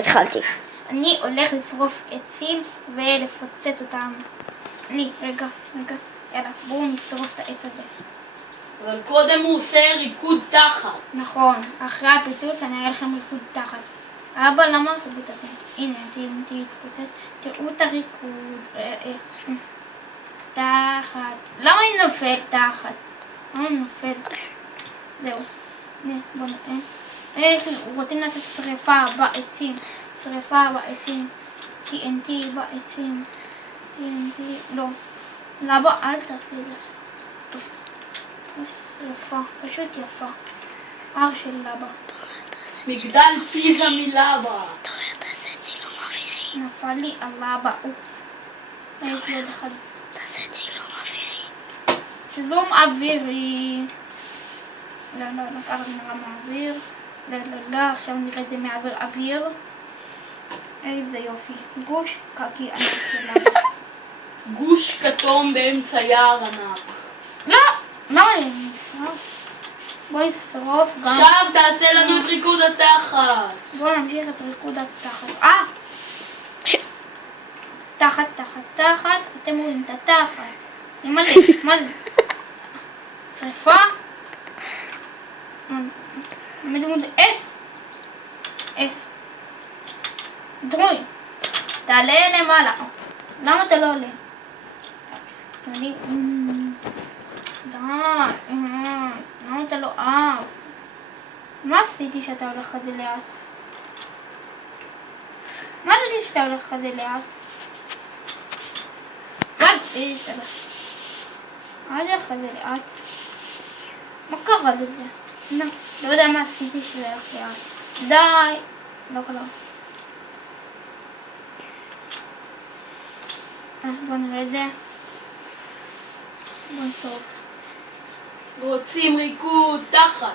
התחלתי. אני הולך לשרוף עצים ולפוצץ אותם. רגע. יאללה, בואו נשרוף את העץ הזה. אבל קודם הוא עושה ריקוד תחת. נכון, אחרי הפיצוץ אני אראה לכם ריקוד תחת. אבא, למה חיבוטתם? הנה, תתפוצץ, תראו את הריקוד. תחת. למה היא נופלת תחת? למה היא נופלת? זהו. הנה, בואו נראה. רוצים לעשות שריפה בעצים. TNT בעצים. TNT, לא. למה אל תעשי לך. יפה, פשוט יפה. הר של לבה. מגדל פיזה מלבה. תעשה צילום אווירי. נפל לי על לבה, אופס. יש לי עוד אחד. תעשה צילום אווירי. צילום אווירי. לא, ככה זה נראה מהאוויר. לא, עכשיו נראה את זה מהאוויר אוויר. איזה יופי. גוש קקי ענק של לבה. גוש כתום באמצע יער ענק. לא! מה אני נשרוף? בואי נשרוף גם... עכשיו תעשה לנו את ריקוד התחת. בואו נמשיך את ריקוד התחת. תחת. אתם רואים את התחת. מה זה? שריפה? מדמוד אס. דרוי. תעלה למעלה. למה אתה לא עולה? די. למה אתה לא אהב? מה עשיתי שאתה הולך כזה לאט? מה הולך כזה לאט? מה קרה לזה? לא יודע מה עשיתי שזה הולך לאט. די. לא. בוא נראה את זה. בוא נשרוף. רוצים ריקוד תחת.